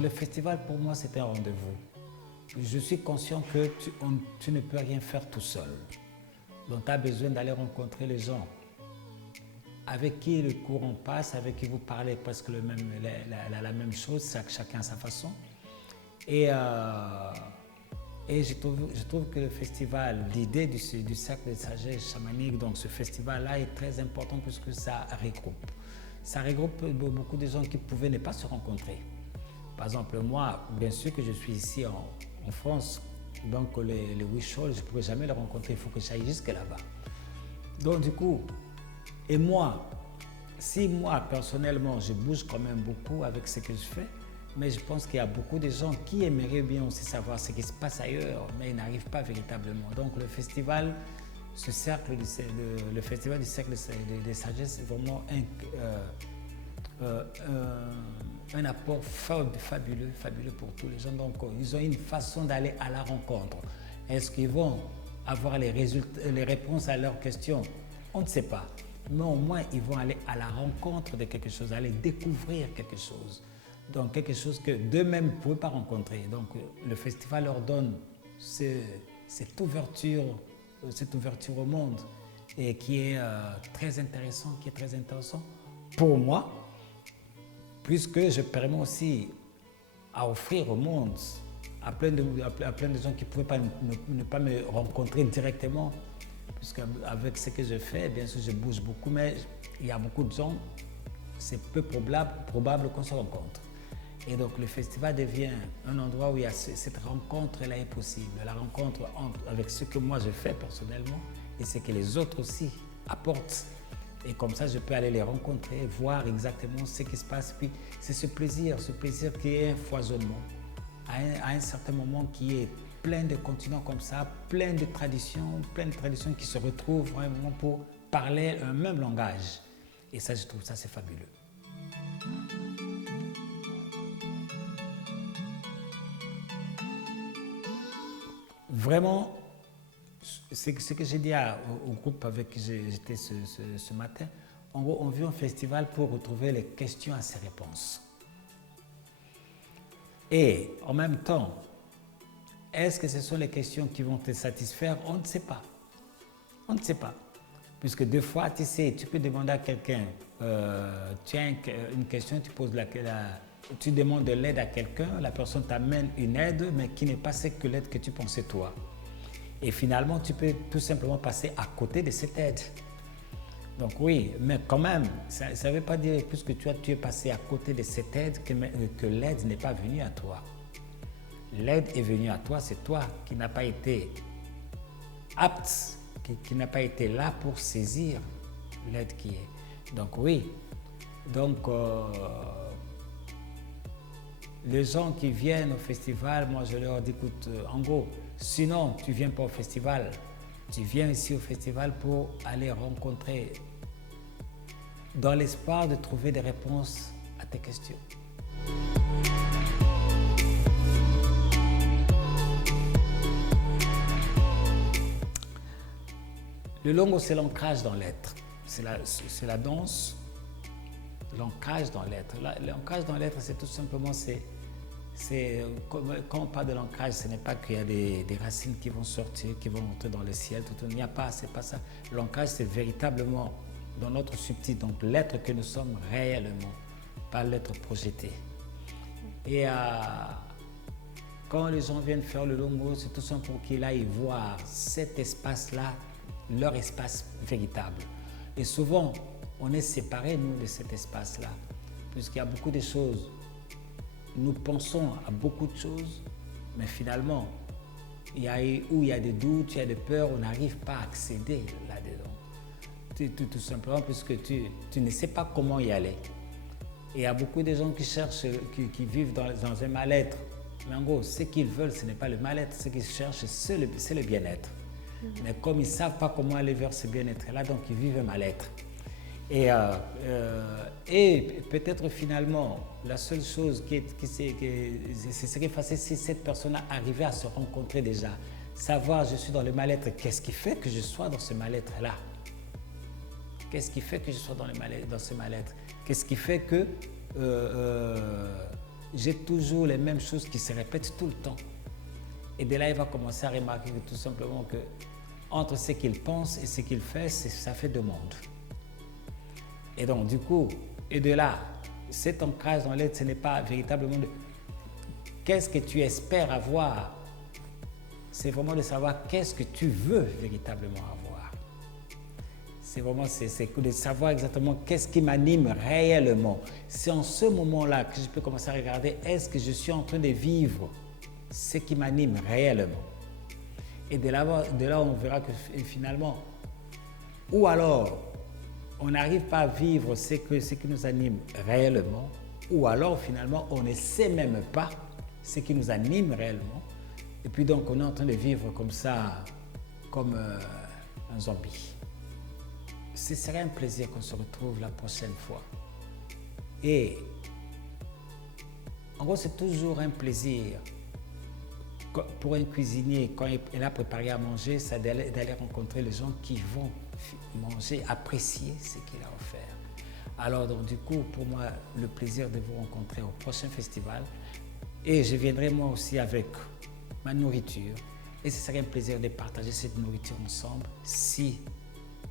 le festival pour moi c'est un rendez-vous. Je suis conscient que tu ne peux rien faire tout seul. Donc tu as besoin d'aller rencontrer les gens avec qui le courant passe, avec qui vous parlez presque la même chose, chacun à sa façon. Et je trouve que le festival, l'idée du cercle de sagesse chamanique, donc ce festival-là est très important puisque ça regroupe. Ça regroupe beaucoup de gens qui pouvaient ne pas se rencontrer. Par exemple, moi, bien sûr que je suis ici en France, donc les Wishols, je ne pourrais jamais les rencontrer, il faut que j'aille jusque là-bas. Donc du coup, et moi, si moi personnellement, je bouge quand même beaucoup avec ce que je fais, mais je pense qu'il y a beaucoup de gens qui aimeraient bien aussi savoir ce qui se passe ailleurs, mais ils n'arrivent pas véritablement. Donc le festival, le festival du cercle de sagesse, c'est vraiment un apport fabuleux pour tous les gens. Donc ils ont une façon d'aller à la rencontre. Est-ce qu'ils vont avoir les réponses à leurs questions? On ne sait pas. Mais au moins, ils vont aller à la rencontre de quelque chose, aller découvrir quelque chose. Donc, quelque chose que d'eux-mêmes ne pouvaient pas rencontrer. Donc, le festival leur donne cette ouverture au monde et qui est très intéressant, pour moi, puisque je permets aussi à offrir au monde, à plein de gens qui ne pouvaient pas ne pas me rencontrer directement, puisqu'avec ce que je fais, bien sûr, je bouge beaucoup, mais il y a beaucoup de gens, c'est peu probable qu'on se rencontre. Et donc, le festival devient un endroit où il y a cette rencontre-là est possible. La rencontre avec ce que moi je fais personnellement et ce que les autres aussi apportent. Et comme ça, je peux aller les rencontrer, voir exactement ce qui se passe. Puis, c'est ce plaisir qui est un foisonnement. À un certain moment qui est plein de continents comme ça, plein de traditions qui se retrouvent vraiment pour parler un même langage. Et ça, je trouve ça, c'est fabuleux. Vraiment, ce que j'ai dit au groupe avec qui j'étais ce matin, en gros, on vient au festival pour retrouver les questions à ses réponses. Et en même temps, est-ce que ce sont les questions qui vont te satisfaire? On ne sait pas. On ne sait pas. Puisque des fois, tu sais, tu peux demander à quelqu'un, tu as une question, tu demandes de l'aide à quelqu'un, la personne t'amène une aide, mais qui n'est pas celle que l'aide que tu pensais toi. Et finalement, tu peux tout simplement passer à côté de cette aide. Donc oui, mais quand même, ça ne veut pas dire, puisque tu es passé à côté de cette aide, que l'aide n'est pas venue à toi. L'aide est venue à toi, c'est toi qui n'as pas été apte, qui n'a pas été là pour saisir l'aide qui est. Donc oui, les gens qui viennent au festival, moi je leur dis, écoute, en gros, sinon tu ne viens pas au festival, tu viens ici au festival pour aller rencontrer, dans l'espoir de trouver des réponses à tes questions. Le longo, c'est l'ancrage dans l'être. C'est la danse, l'ancrage dans l'être. L'ancrage dans l'être, c'est tout simplement, quand on parle de l'ancrage, ce n'est pas qu'il y a des racines qui vont sortir, qui vont entrer dans le ciel. Il n'y a pas, c'est pas ça. L'ancrage, c'est véritablement dans notre subtil, donc l'être que nous sommes réellement, pas l'être projeté. Et quand les gens viennent faire le longo, c'est tout simplement pour qu'ils aillent voir cet espace-là, leur espace véritable. Et souvent, on est séparés, nous, de cet espace-là, puisqu'il y a beaucoup de choses. Nous pensons à beaucoup de choses, mais finalement, où il y a des doutes, il y a des peurs, on n'arrive pas à accéder là-dedans. Tout simplement puisque tu ne sais pas comment y aller. Et il y a beaucoup de gens qui cherchent, qui vivent dans un mal-être. Mais en gros, ce qu'ils veulent, ce n'est pas le mal-être, ce qu'ils cherchent, c'est le bien-être. Mais comme ils ne savent pas comment aller vers ce bien-être-là, donc ils vivent un mal-être. Et peut-être finalement, la seule chose c'est ce qui est facile, si cette personne arrivait à se rencontrer déjà, savoir je suis dans le mal-être, qu'est-ce qui fait que je sois dans ce mal-être-là? Qu'est-ce qui fait que je sois dans ce mal-être? Qu'est-ce qui fait que j'ai toujours les mêmes choses qui se répètent tout le temps. Et de là, il va commencer à remarquer que tout simplement que entre ce qu'il pense et ce qu'il fait, ça fait deux mondes. Et donc, du coup, et de là, cet ancrage dans l'être, ce n'est pas véritablement de qu'est-ce que tu espères avoir. C'est vraiment de savoir qu'est-ce que tu veux véritablement avoir. C'est vraiment de savoir exactement qu'est-ce qui m'anime réellement. C'est en ce moment-là que je peux commencer à regarder est-ce que je suis en train de vivre ce qui m'anime réellement. Et de là, on verra que finalement, ou alors, on n'arrive pas à vivre ce qui nous anime réellement, ou alors finalement, on ne sait même pas ce qui nous anime réellement. Et puis donc, on est en train de vivre comme ça, comme un zombie. Ce serait un plaisir qu'on se retrouve la prochaine fois. Et en gros, c'est toujours un plaisir pour un cuisinier, quand il a préparé à manger, c'est d'aller rencontrer les gens qui vont manger, apprécier ce qu'il a offert. Alors donc du coup, pour moi, le plaisir de vous rencontrer au prochain festival. Et je viendrai moi aussi avec ma nourriture. Et ce serait un plaisir de partager cette nourriture ensemble si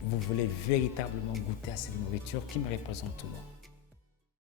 vous voulez véritablement goûter à cette nourriture qui me représente tout le monde.